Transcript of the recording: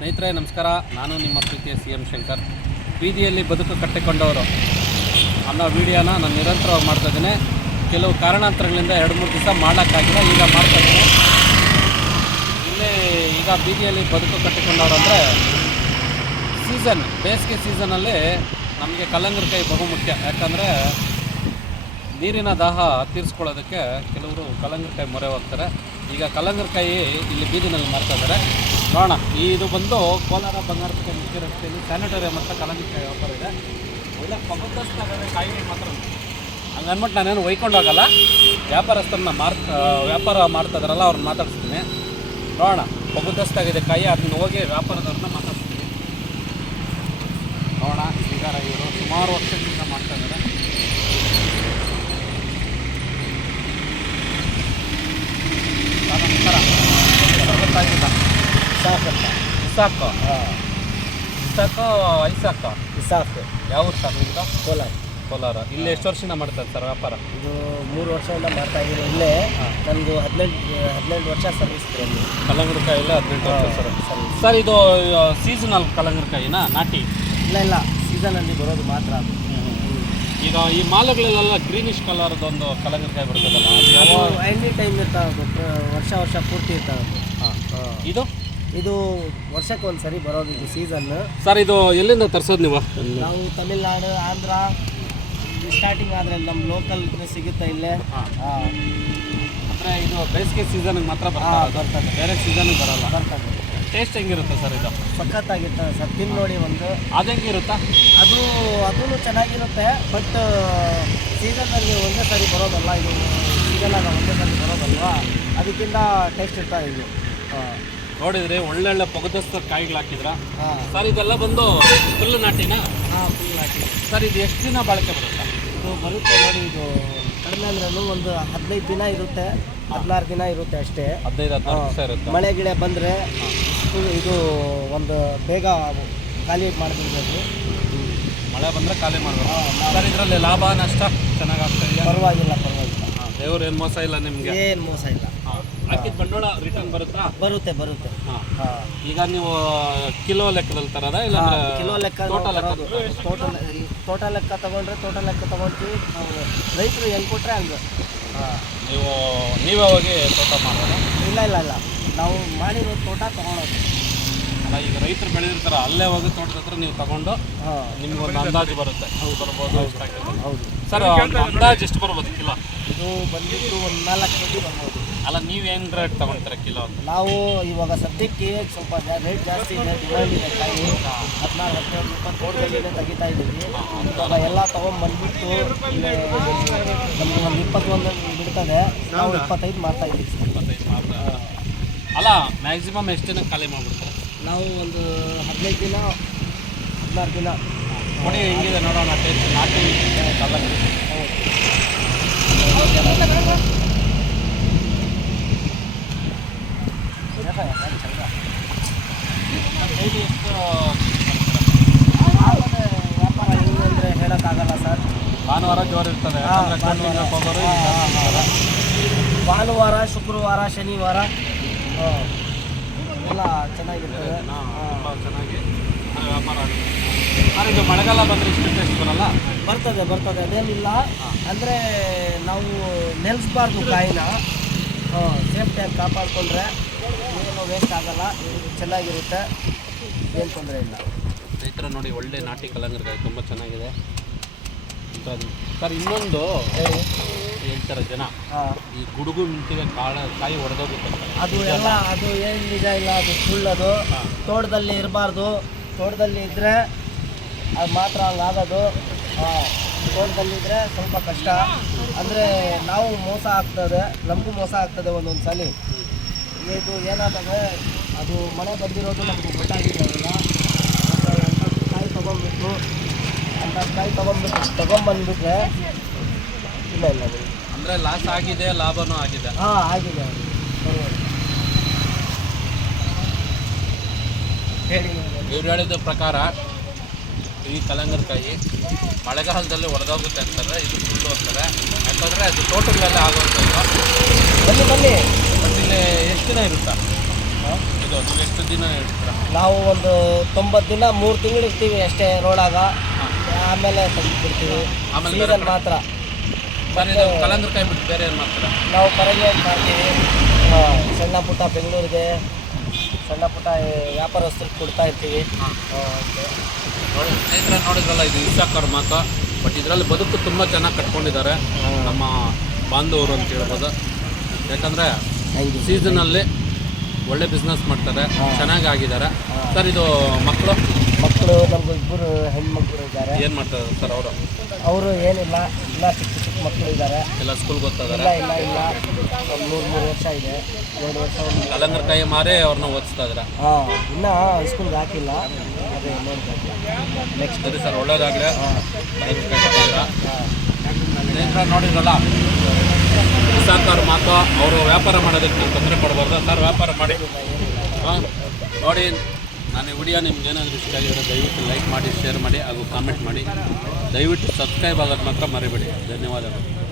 ಸ್ನೇಹಿತರೆ, ನಮಸ್ಕಾರ. ನಾನು ನಿಮ್ಮ ಪ್ರೀತಿಯ ಸಿ ಎಂ ಶಂಕರ್. ಬೀದಿಯಲ್ಲಿ ಬದುಕು ಕಟ್ಟಿಕೊಂಡವರು. ಅನ್ನೋ ವಿಡಿಯೋನ ನಾನು ನಿರಂತರವಾಗಿ ಮಾಡ್ತಾ ಇದ್ದೇನೆ. ಕೆಲವು ಕಾರಣಾಂತರಗಳಿಂದ ಎರಡು, ಮೂರು ದಿವಸ ಮಾಡೋಕ್ಕಾಗಿಲ್ಲ, ಈಗ ಮಾಡ್ತಾ ಇಲ್ಲಿ ಇಲ್ಲೇ ಈಗ ಬೀದಿಯಲ್ಲಿ ಬದುಕು ಕಟ್ಟಿಕೊಂಡವರು ಅಂದರೆ ಸೀಸನ್, ಬೇಸಿಗೆ ಸೀಸನಲ್ಲಿ ನಮಗೆ ಕಲ್ಲಂಗರಿಕಾಯಿ ಬಹುಮುಖ್ಯ ಯಾಕಂದರೆ ನೀರಿನ ದಾಹ ತೀರಿಸ್ಕೊಳ್ಳೋದಕ್ಕೆ ಕೆಲವರು ಕಲ್ಲಂಗರಿಕಾಯಿ ಮೊರೆ ಹೋಗ್ತಾರೆ. ಈಗ ಕಲ್ಲಂಗರಿಕಾಯಿ ಇಲ್ಲಿ ಬೀದಿನಲ್ಲಿ ಮಾಡ್ತಾ ಇದ್ದಾರೆ. ನೋಡೋಣ ಇದು ಬಂದು ಕೋಲಾರ ಬಂಗಾರಪೇಟೆ ಮುಖ್ಯ ರಸ್ತೆಯಲ್ಲಿ ಸ್ಯಾನಿಟೋರಿಯಂ ಅಂತ ಕಲ್ಲಂಗಡಿಕಾಯಿ ವ್ಯಾಪಾರ ಇದೆ. ಒಳ್ಳೆ ಪಗದ್ದಸ್ತಾಗದೆ ಕಾಯಿ ಮಾತ್ರ ಹಂಗೆ ಅಂದ್ಬಿಟ್ಟು ನಾನೇನು ಒಯ್ಕೊಂಡೋಗಲ್ಲ ವ್ಯಾಪಾರಸ್ಥರನ್ನ ಮಾರ್ ವ್ಯಾಪಾರ ಮಾಡ್ತಾ ಇದಾರಲ್ಲ ಅವ್ರನ್ನ ಮಾತಾಡ್ಸ್ತೀನಿ. ನೋಡೋಣ ಪಗುದಸ್ತಾಗಿದೆ ಕಾಯಿ, ಅದನ್ನ ಹೋಗಿ ವ್ಯಾಪಾರದವ್ರನ್ನ ಮಾತಾಡ್ಸ್ತೀನಿ. ನೋಡೋಣ ಈಗ ಇವರು ಸುಮಾರು ವರ್ಷದಿಂದ ಮಾಡ್ತಾ ಇದ್ದಾರೆ. ನಮಸ್ಕಾರ ಇಸಾಫ್ ಅಂತ ಇಸಾಕು ಐಸಾಕು ಇಸಾಫ್ ಯಾವ ಊರು ಸರ್ ನಿಮ್ದು? ಕೋಲಾರ. ಕೋಲಾರ. ಇಲ್ಲಿ ಎಷ್ಟು ವರ್ಷದಿಂದ ಮಾಡ್ತಾರೆ ಸರ್ ವ್ಯಾಪಾರ? ಇದು ಮೂರು ವರ್ಷದಿಂದ ಮಾಡ್ತಾ ಇದ್ದೀನಿ. ಇಲ್ಲೇ ನನಗೂ ಹದಿನೆಂಟು ಹದಿನೆಂಟು ವರ್ಷ ಸರ್ವಿಸ್ ಇಲ್ಲಿ. ಇಲ್ಲ ಹದಿನೆಂಟು ವರ್ಷ ಸರ್ ಸರ್ ಇದು ಸೀಸನಲ್ ಕಲ್ಲಂಗಡಿಕಾಯಿನಾ? ನಾಟಿ? ಇಲ್ಲ ಇಲ್ಲ. ಸೀಸನಲ್ಲಿ ಬರೋದು ಮಾತ್ರ ಅದು. ಈಗ ಈ ಮಾಲುಗಳಲ್ಲೆಲ್ಲ ಗ್ರೀನಿಶ್ ಕಲರ್ದು ಒಂದು ಕಲ್ಲಂಗಡಿಕಾಯಿ ಬರ್ತದಲ್ಲ ಎನಿ ಟೈಮ್ ಇರ್ತಾವೆ ವರ್ಷ ವರ್ಷ ಪೂರ್ತಿ ಇರ್ತಾವೆ ಅದು ಹಾಂ. ಹಾಂ. ಇದು? ಇದು ವರ್ಷಕ್ಕೆ ಒಂದು ಸರಿ ಬರೋದು ಇದು ಸೀಸನ್ ಸರ್ ಇದು ಎಲ್ಲಿಂದ ತರಿಸೋದು ನೀವು? ನಾವು ತಮಿಳ್ನಾಡು ಆಂಧ್ರ ಸ್ಟಾರ್ಟಿಂಗ್ ಆದರೆ ನಮ್ಮ ಲೋಕಲ್ ಸಿಗುತ್ತೆ ಇಲ್ಲೇ. ಅಂದರೆ ಇದು ಬೇಸಿಗೆ ಸೀಸನ್ಗೆ ಮಾತ್ರ ಬರ್ತದೆ ಬೇರೆ ಸೀಸನ್ಗೆ ಬರಲ್ಲ? ಬರ್ತದೆ ಟೇಸ್ಟ್ ಹೆಂಗಿರುತ್ತೆ ಸರ್ ಇದು? ಸಖತ್ತಾಗಿರ್ತದೆ ಸರ್ ತಿಂದು ನೋಡಿ ಒಂದು. ಅದು ಹೆಂಗಿರುತ್ತಾ? ಅದು ಅದೂ ಚೆನ್ನಾಗಿರುತ್ತೆ ಬಟ್ ಸೀಸನ್ನಲ್ಲಿ ಒಂದೇ ಸಾರಿ ಬರೋದಲ್ಲ ಇದು ಸೀಸನ್ನಾಗ ಒಂದೇ ಸಾರಿ ಬರೋದಲ್ವಾ? ಅದಕ್ಕಿಂತ ಟೇಸ್ಟ್ ಇರ್ತಾ ಇದು. ಹಾಂ. ನೋಡಿದ್ರಿ ಒಳ್ಳೊಳ್ಳೆ ಪೊಗದಸ್ತ ಕಾಯಿಗಳು ಹಾಕಿದ್ರ. ಸರ್ ಇದೆಲ್ಲ ಬಂದು ಫುಲ್ ನಾಟಿನ? ಹಾಂ ಫುಲ್ ಸರ್ ಇದು ಎಷ್ಟು ದಿನ ಬಾಳಿಕೆ ಬರುತ್ತೆ? ಇದು ಬರುತ್ತೆ ನೋಡಿ ಇದು ಕಡಿಮೆ ಅಂದ್ರೂ ಒಂದು ಹದಿನೈದು ದಿನ ಇರುತ್ತೆ. ಹದಿನಾರು ದಿನ ಇರುತ್ತೆ ಅಷ್ಟೇ. ಹದಿನೈದು ಹದಿನಾರು ದಿವಸ ಇರುತ್ತೆ? ಮಳೆ ಗಿಡ ಬಂದರೆ ಇದು ಒಂದು ಬೇಗ ಖಾಲಿ ಮಾಡಿಬಿಡ್ಬೇಕು ಮಳೆ ಬಂದರೆ ಖಾಲಿ ಮಾಡಬೇಕು ಸರ್ ಇದರಲ್ಲಿ ಲಾಭ ನಷ್ಟ ಚೆನ್ನಾಗಿ ಆಗ್ತಾ ಇದೆಯಾ? ಪರವಾಗಿಲ್ಲ ಪರವಾಗಿಲ್ಲ. ದೇವ್ರು ಏನು ಮೋಸ ಇಲ್ಲ ನಿಮಗೆ? ಏನು ಮೋಸ ಇಲ್ಲ. ಹಾಕಿದ ಬಂಡವಾಳ ರಿಟರ್ನ್ ಬರುತ್ತಾ? ಬರುತ್ತೆ ಬರುತ್ತೆ. ಹಾಂ. ಹಾಂ. ಈಗ ನೀವು ಕಿಲೋ ಲೆಕ್ಕದಲ್ಲಿ ತರದ ಇಲ್ಲ ಕಿಲೋ ಲೆಕ್ಕ ತೋಟ ಲೆಕ್ಕ ತೋಟ ತೋಟ ಲೆಕ್ಕ ತಗೊಂಡ್ರೆ ತೋಟ ಲೆಕ್ಕ ತಗೊಳ್ತೀವಿ ನಾವು ರೈತರು ಹೆಂಗೆ ಕೊಟ್ರೆ ಹಂಗೆ. ಹಾಂ. ನೀವು ನೀವೇ ಹೋಗಿ ತೋಟ ಮಾಡೋದು ಇಲ್ಲ ಇಲ್ಲ ಇಲ್ಲ. ನಾವು ಮಾಡಿರೋ ತೋಟ ತಗೊಳೋದು. ಅಲ್ಲ ಈಗ ರೈತರು ಬೆಳೆದಿರ್ತಾರ ಅಲ್ಲೇ ಹೋಗಿ ತೋಟದ ಹತ್ರ ನೀವು ತಗೊಂಡು ಹಾಂ. ನಿಮ್ಗೆ ಒಂದು ಅಂದಾಜು ಬರುತ್ತೆ. ಹೌದು. ಬರ್ಬೋದು ಹೌದು. ಸರ್ ಅಂದಾಜು ಎಷ್ಟು ಬರ್ಬೋದು ಕಿಲೋ? ಇದು ಬಂದಿದ್ದು ಒಂದು ನಾಲ್ಕು ಕೆ ಜಿ ಬರ್ಬೋದು. ಅಲ್ಲ ನೀವೇನು ರೇಟ್ ತಗೊಳ್ತೀರಾ ಕಿಲೋ ಅಂತ? ನಾವು ಇವಾಗ ಸದ್ಯಕ್ಕೆ ಸ್ವಲ್ಪ ರೇಟ್ ಜಾಸ್ತಿ ಇದೆ ಡಿಮ್ಯಾಂಡ್ ಇದೆ ಕಾಯಿ ಹದಿನಾರು ಹದಿನೇಳು ಇಪ್ಪತ್ತು ತೋಟದಲ್ಲಿನೇ ತೆಗಿತಾ ಇದ್ದೀವಿ. ಇವಾಗ ಎಲ್ಲ ತೊಗೊಂಡ್ಬಂದ್ಬಿಟ್ಟು ಬಂದ್ಬಿಟ್ಟು ನಮ್ಗೆ ಒಂದು ಇಪ್ಪತ್ತೊಂದು ಬಿಡ್ತದೆ. ನಾವು ಇಪ್ಪತ್ತೈದು ಮಾಡ್ತಾ ಇದ್ದೀವಿ. ಸರ್ ಇಪ್ಪತ್ತೈದು ಮಾತ್ರ ಅಲ್ಲ ಮ್ಯಾಕ್ಸಿಮಮ್ ಎಷ್ಟು ಜನ ಖಾಲಿ ಮಾಡ್ಬಿಡ್ತಾರೆ? ನಾವು ಒಂದು ಹದಿನೈದು ದಿನ ಹದಿನಾರು ದಿನ. ಕೊಡಿ ಹೆಂಗಿದೆ ನೋಡೋಣ ಟೇಸ್ಟ್ ನಾಟಿ ಕಲ್ಲಂಗಡಿ ಡೈಲಿ ಎಷ್ಟು ಆಮೇಲೆ ವ್ಯಾಪಾರ ಹೆಂಗೆ ಅಂದರೆ ಹೇಳೋಕ್ಕಾಗಲ್ಲ ಸರ್ ಭಾನುವಾರ. ಜೋರು ಇರ್ತದೆ ಭಾನುವಾರ. ಶುಕ್ರವಾರ ಶನಿವಾರ. ಎಲ್ಲ ಚೆನ್ನಾಗಿರ್ತದೆ. ಚೆನ್ನಾಗಿ ವ್ಯಾಪಾರ ಸರ್ ಇದು ಮಳೆಗಾಲ ಬಂದರೆ ಇಷ್ಟು ಟೇಸ್ಟ್ ಬರಲ್ಲ? ಬರ್ತದೆ ಬರ್ತದೆ. ಅದೇನಿಲ್ಲ. ಅಂದರೆ ನಾವು ನೆಲೆಸ್ಬಾರ್ದು ಕಾಯಿನ. ಸೇಫ್ಟಿಯಾಗಿ ಕಾಪಾಡಿಕೊಂಡ್ರೆ ಏನು ವೇಸ್ಟ್ ಆಗಲ್ಲ ಚೆನ್ನಾಗಿರುತ್ತೆ. ಏನು ತೊಂದರೆ ಇಲ್ಲ. ರೈತರ ನೋಡಿ ಒಳ್ಳೆ ನಾಟಿ ಕಲ್ಲಂಗಡಿಕಾಯಿ ತುಂಬ ಚೆನ್ನಾಗಿದೆ. ಸರ್ ಇನ್ನೊಂದು ಹೇಳ್ತಾರೆ ಜನ. ಈ ಗುಡುಗು ಮಿಂಚಿಗೆ ಕಾಳ ಕಾಯಿ ಒಡೆದೋಗುತ್ತೆ. ಅದು ಎಲ್ಲ ಅದು ಏನು ನಿಜ ಇಲ್ಲ ಅದು ಸುಳ್ಳದು. ತೋಟದಲ್ಲಿ ಇರಬಾರ್ದು. ತೋಟದಲ್ಲಿ ಇದ್ದರೆ ಅದು ಮಾತ್ರ ಹಂಗಾಗೋದು ಹಾಂ ಬಂದಿದ್ರೆ ಸ್ವಲ್ಪ ಕಷ್ಟ. ಅಂದರೆ ನಾವು ಮೋಸ ಆಗ್ತದೆ ನಮಗೂ ಮೋಸ ಆಗ್ತದೆ ಒಂದೊಂದು ಸಲ ಇದು ಏನಾದರೆ ಅದು ಮಳೆ ಬಂದಿರೋದು ನಮಗೆ ಗೊತ್ತಾಗಿಲ್ಲ ಅಂಥದ್ದು ಕಾಯಿ ತೊಗೊಂಡ್ಬಿಟ್ಟು ಅಂಥ ಕಾಯಿ ತೊಗೊಂಡ್ಬಿಟ್ಟು ತೊಗೊಂಬಂದ್ಬಿಟ್ರೆ ಇಲ್ಲ ಇಲ್ಲ ಅಂದ್ರೆ ಲಾಸ್ ಆಗಿದೆ ಲಾಭನೂ ಆಗಿದೆ. ಹಾಂ ಆಗಿದೆ. ಇವ್ರು ಹೇಳಿದ ಪ್ರಕಾರ ಈ ಕಲ್ಲಂಗಡಿಕಾಯಿ ಮಳೆಗಾಲದಲ್ಲಿ ಒಡೆದೋಗುತ್ತೆ ಅಂತಾರೆ ಇದು ಸುಳ್ಳು ಅಂತಾರೆ. ಯಾಕಂದರೆ ಅದು ತೋಟಗಳೆಲ್ಲ ಆಗುವಂಥದ್ದು. ಬನ್ನಿ ಬನ್ನಿ. ಬಟ್ ಇಲ್ಲಿ ಎಷ್ಟು ದಿನ ಇರುತ್ತಾ? ಇದು ನೀವು ಎಷ್ಟು ದಿನ ಇರ್ತೀರ ನಾವು ಒಂದು ತೊಂಬತ್ತು ದಿನ ಮೂರು ತಿಂಗಳು ಇರ್ತೀವಿ ಅಷ್ಟೇ ರೋಡಾಗ. ಆಮೇಲೆ ಬಿಡ್ತೀವಿ ಆಮೇಲೆ ಬೇರೆ ಸೀಸನ್ ಮಾತ್ರ. ಇದು ಕಲಂದ್ರಕಾಯಿ ಬಿಟ್ಟು ಬೇರೆ ಏನು ಮಾಡ್ತೀರಾ? ನಾವು ಪರಂಗಿ ಅಂತ ಮಾಡ್ತೀವಿ. ಆ, ಸಣ್ಣ ಪುಟ್ಟ ಬೆಂಗಳೂರಿಗೆ ಸಣ್ಣ ಪುಟ್ಟ ವ್ಯಾಪಾರಸ್ಥರಿಗೆ ಕೊಡ್ತಾ ಇರ್ತೀವಿ. ಆ. ನೋಡಿ ಸ್ನೇಹಿತರೆ ನೋಡಿದ್ರಲ್ಲ ಇದು ಇಸಾಕರ್ ಮಾತು ಬಟ್ ಇದರಲ್ಲಿ ಬದುಕು ತುಂಬ ಚೆನ್ನಾಗಿ ಕಟ್ಕೊಂಡಿದ್ದಾರೆ ನಮ್ಮ ಬಾಂಧವರು ಅಂತ ಹೇಳ್ಬೋದು. ಯಾಕಂದರೆ ಸೀಸನಲ್ಲಿ ಒಳ್ಳೆ ಬಿಸ್ನೆಸ್ ಮಾಡ್ತಾರೆ ಚೆನ್ನಾಗಿ ಆಗಿದ್ದಾರೆ. ಸರ್ ಇದು ಮಕ್ಕಳು? ಮಕ್ಕಳು ನಮ್ಗೆ ಇಬ್ಬರು ಹೆಣ್ಮಕ್ಳು ಇದ್ದಾರೆ. ಏನು ಮಾಡ್ತಾರೆ ಸರ್ ಅವರು? ಅವರು ಏನಿಲ್ಲ ಇಲ್ಲ ಚಿಕ್ಕ ಚಿಕ್ಕ ಮಕ್ಕಳು ಇದ್ದಾರೆ ಎಲ್ಲ ಸ್ಕೂಲ್ಗೆ ಗೊತ್ತಾಗಲ್ಲ? ಇಲ್ಲ ಇಲ್ಲ ಇಲ್ಲ. ಒಂದು ಮೂರು ಮೂರು ವರ್ಷ ಇದೆ. ಎರಡು ವರ್ಷ ಒಂದು ಕಲಂಗರ್ಕಾಯಿ ಮಾರೇ ಅವ್ರನ್ನ ಓದಿಸ್ತಾ ಇದ್ದಾರೆ ಹಾಂ ಇನ್ನೂ ಹೈಸ್ಕೂಲ್ಗೆ ಹಾಕಿಲ್ಲ. ಅದೇ ನೋಡ್ಬೇಕು ನೆಕ್ಸ್ಟ್ ಸರಿ ಸರ್ ಒಳ್ಳೇದಾಗಲಿ. ಹಾಂ. ನೋಡಿದ್ರಲ್ಲ? ಸಾಕಾರ ಮಾತು ಅವರು ವ್ಯಾಪಾರ ಮಾಡೋದಕ್ಕೆ ನೀವು ತೊಂದರೆ ಕೊಡಬಾರ್ದು. ಸರ್ ವ್ಯಾಪಾರ ಮಾಡಿ. ಹಾಂ ನೋಡಿ. ನಾನು ವಿಡಿಯೋ ನಿಮ್ಗೇನಾದರೂ ಇಷ್ಟ ಆಗಿದ್ರೆ ದಯವಿಟ್ಟು ಲೈಕ್ ಮಾಡಿ ಶೇರ್ ಮಾಡಿ ಹಾಗೂ ಕಾಮೆಂಟ್ ಮಾಡಿ. ದಯವಿಟ್ಟು ಸಬ್ಸ್ಕ್ರೈಬ್ ಆಗೋದು ಮಾತ್ರ ಮರಿಬೇಡಿ. ಧನ್ಯವಾದಗಳು.